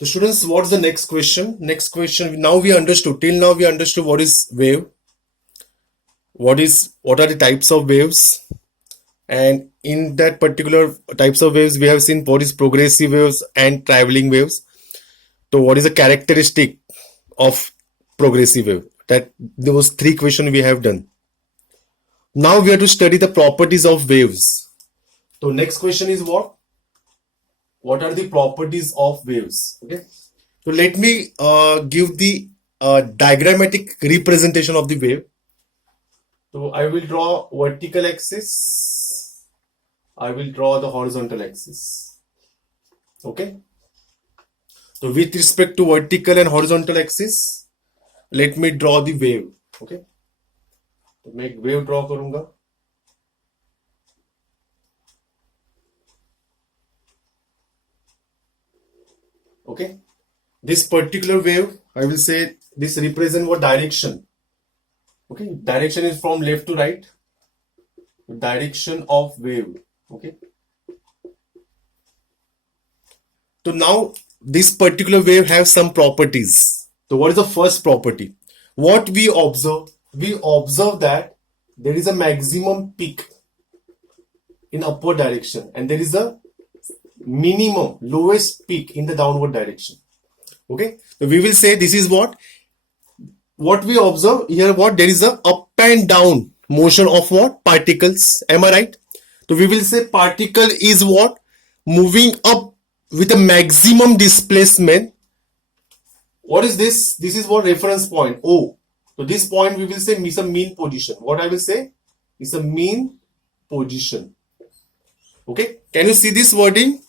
So students, what's the next question? Next question, now we understood, till now we understood what is wave, what are the types of waves, and in that particular types of waves we have seen what is progressive waves and traveling waves. So what is the characteristic of progressive wave? That those three questions we have done. Now we have to study the properties of waves. So next question is what? What are the properties of waves? Okay. So let me give the diagrammatic representation of the wave. So I will draw vertical axis. I will draw the horizontal axis. Okay. So with respect to vertical and horizontal axis, let me draw the wave. Okay. तो मैं एक wave draw करूंगा. Okay, this particular wave, I will say this represent what direction. Okay, direction is from left to right. Direction of wave. Okay. So now this particular wave has some properties. So what is the first property? What we observe? We observe that there is a maximum peak in upward direction and there is a minimum lowest peak in the downward direction. Okay, so we will say this is what we observe here. What there is a up and down motion of what particles. Am I right? So we will say particle is what moving up with a maximum displacement. What is this? This is what reference point O. So this point we will say is a mean position. What I will say is a mean position. Okay, can you see this wording?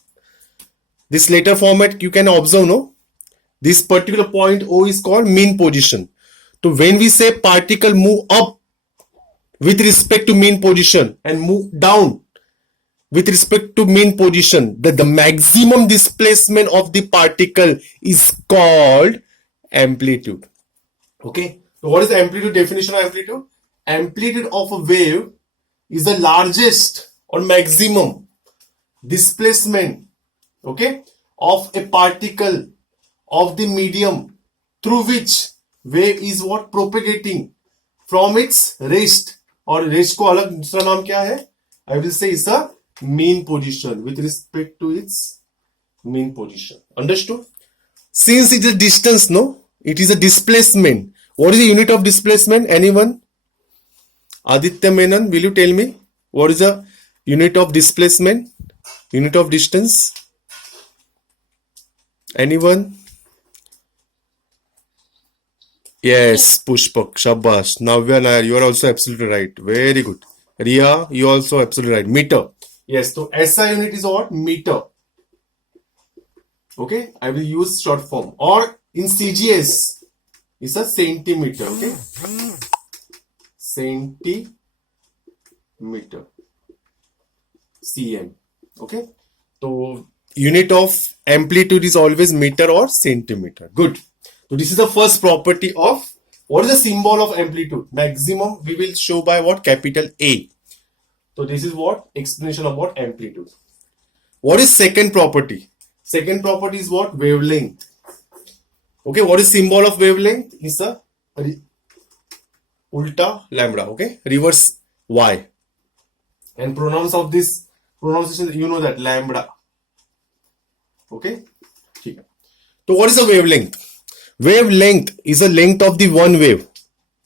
This letter format you can observe, no? This particular point O is called mean position. So when we say particle move up with respect to mean position and move down with respect to mean position, the maximum displacement of the particle is called amplitude. Okay. So what is the amplitude? Definition of amplitude? Amplitude of a wave is the largest or maximum displacement, okay, of a particle of the medium through which wave is what propagating from its rest. और rest को अलग दूसरा नाम क्या है? I will say is a mean position with respect to its mean position. Understood? Since it is a distance, no, it is a displacement. What is the unit of displacement? Anyone? Aditya Menon, will you tell me what is the unit of displacement? Unit of distance? Anyone? Yes, Pushpak, Shabash. Navya Nair, you are also absolutely right. Very good. Ria, you are also absolutely right. Meter. Yes, so SI unit is what? Meter. Okay, I will use short form. Or in CGS, is a centimeter. Okay, centimeter. cm. Okay, so unit of amplitude is always meter or centimeter. Good. So this is the first property of what is the symbol of amplitude? Maximum we will show by what? Capital A. So this is what explanation of what amplitude. What is second property? Second property is what? Wavelength. Okay, what is symbol of wavelength? Is a ulta lambda. Okay, reverse y. And pronouns of this pronunciation, you know that lambda. Okay. So what is a wavelength? Wavelength is a length of the one wave.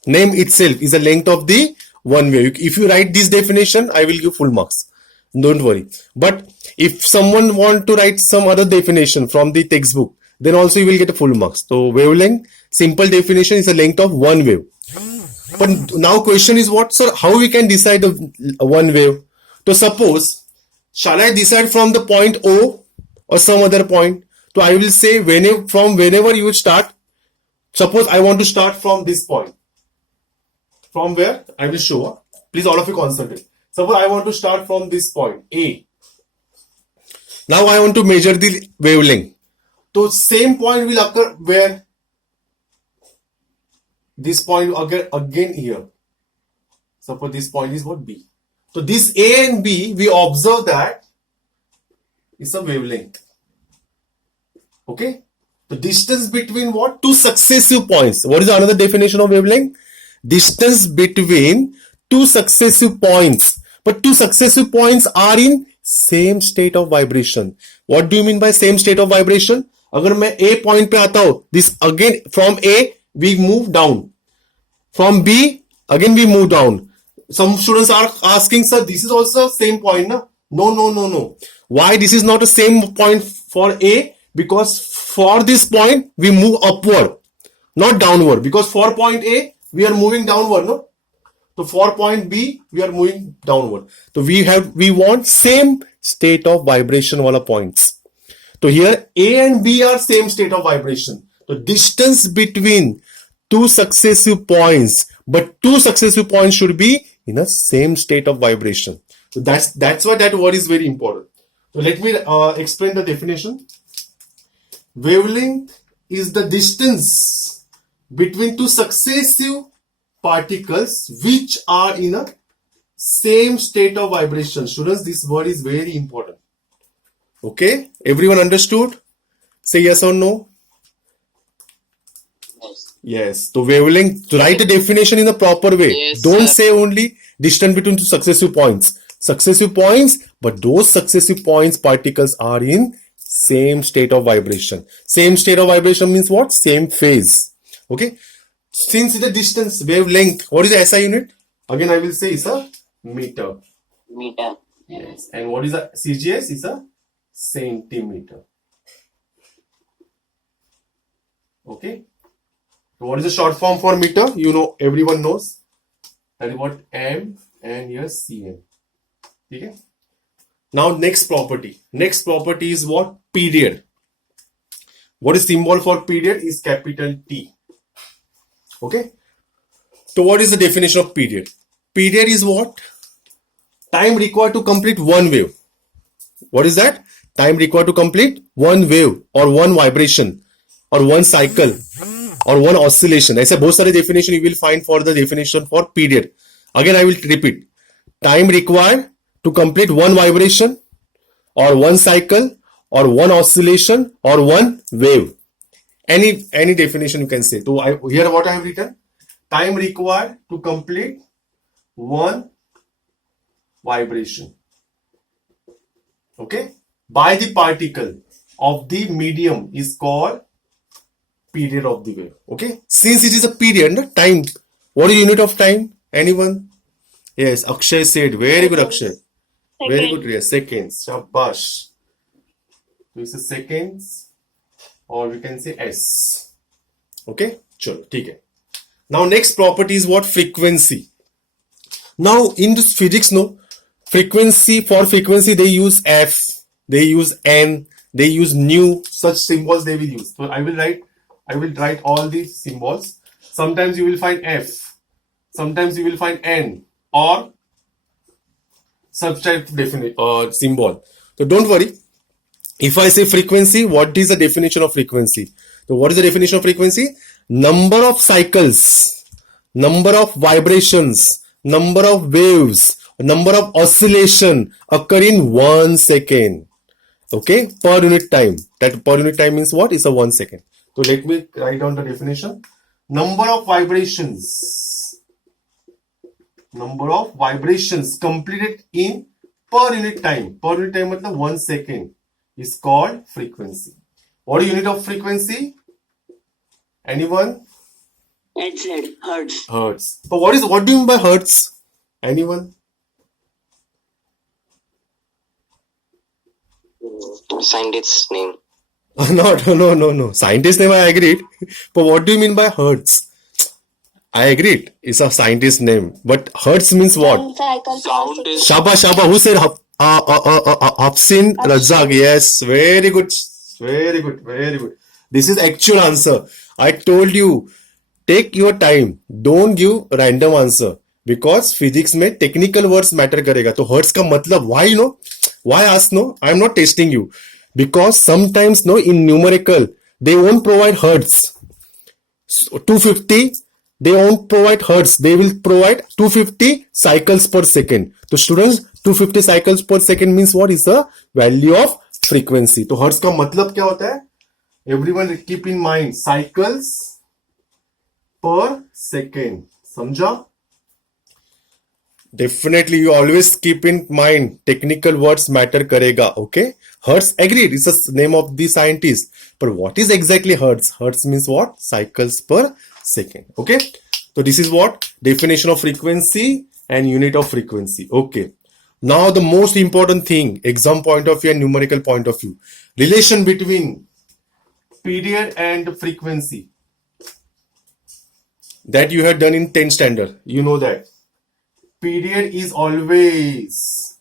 Name itself is a length of the one wave. If you write this definition, I will give full marks. Don't worry. But if someone want to write some other definition from the textbook, then also you will get a full marks. So wavelength, simple definition, is a length of one wave. But now question is what? So how we can decide one wave? So suppose, shall I decide from the point O or some other point? So I will say whenever you start. Suppose I want to start from this point. From where? I will show. Please all of you concentrate. Suppose I want to start from this point A. Now I want to measure the wavelength. So same point will occur where? This point will occur again here. Suppose this point is what? B. So this A and B, we observe that is a wavelength. Okay. The distance between what? Two successive points. What is another definition of wavelength? Distance between two successive points. But two successive points are in same state of vibration. What do you mean by same state of vibration? अगर मैं A point पे आता हूं, this again from A we move down. From B again we move down. Some students are asking, sir, this is also same point, na? No. Why this is not the same point for A? Because for this point we move upward, not downward. Because for point A we are moving downward, no? So for point B we are moving downward. So we want same state of vibration wala points. So here A and B are same state of vibration. The distance between two successive points, but two successive points should be in a same state of vibration. So that's why that word is very important. So let me explain the definition. Wavelength is the distance between two successive particles which are in a same state of vibration. Students, this word is very important. Okay, everyone understood? Say yes or no. Yes. So wavelength, to write the definition in the proper way. Yes, Don't sir. say only distance between two successive points. Successive points, but those successive points particles are in same state of vibration. Same state of vibration means what? Same phase. Okay. Since the distance, wavelength, what is the SI unit? Again, I will say is a meter. Meter. Yes. And what is a CGS? Is a centimeter. Okay. So what is the short form for meter? You know, everyone knows. That is what M and here cm. Okay. Now next property. Next property is what? Period. What is symbol for period? Is capital T. Okay. So what is the definition of period? Period is what? Time required to complete one wave. What is that? Time required to complete one wave or one vibration or one cycle or one oscillation. ऐसे बहुत सारे definition you will find for the definition for period. Again, I will repeat. Time required to complete one vibration or one cycle or one oscillation or one wave. Any definition you can say. So here what I have written. Time required to complete one vibration. Okay. By the particle of the medium is called period of the wave. Okay. Since it is a period, no? Time. What is unit of time? Anyone? Yes, Akshay said. Very good, Akshay. Very good. Yes, seconds. Shabash. This is seconds, or we can say S. Okay. Chalo, ठीक है. Now next property is what? Frequency. Now in this physics, no, frequency, for frequency they use F, they use N, they use nu, such symbols they will use. So I will write all these symbols. Sometimes you will find F, sometimes you will find N or such type symbol. So don't worry. If I say frequency, what is the definition of frequency? So what is the definition of frequency? Number of cycles, number of vibrations, number of waves, number of oscillation occur in 1 second. Okay, per unit time. That per unit time means what? Is a 1 second. So let me write down the definition. Number of vibrations completed in per unit time. Per unit time means 1 second is called frequency. What is unit of frequency? Anyone? HZ. Hertz. Hertz. But what do you mean by hertz? Anyone? Scientist's name. No. Scientist name I agreed. But what do you mean by hertz? I agreed. It's a scientist name. But hertz means what? Sound is Shaba. Who said Hafsin Razzaq? Yes. Very good. This is actual answer. I told you. Take your time. Don't give random answer. Because physics में technical words matter करेगा. तो hertz का मतलब why no? Why ask no? I am not testing you. Because sometimes no, in numerical they won't provide hertz. So 250 they won't provide hertz. They will provide 250 cycles per second. So students, 250 cycles per second means what is the value of frequency? तो hertz का मतलब क्या होता है? everyone keep in mind cycles per second. समझा? Definitely, you always keep in mind technical words matter करेगा. Okay, Hertz agreed. It's the name of the scientist. But what is exactly Hertz? Hertz means what? Cycles per second. Okay, so this is what definition of frequency and unit of frequency. Okay, now the most important thing, exam point of view and numerical point of view, relation between period and frequency that you have done in 10th standard. You know that period is always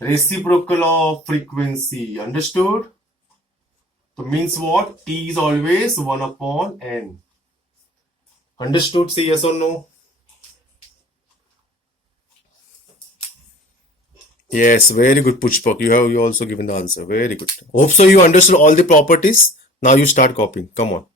reciprocal of frequency. Understood? So means what? T is always 1 upon n. Understood? Say yes or no. Yes, very good, Pushpak. You also given the answer. Very good. Hope so you understood all the properties. Now you start copying. Come on.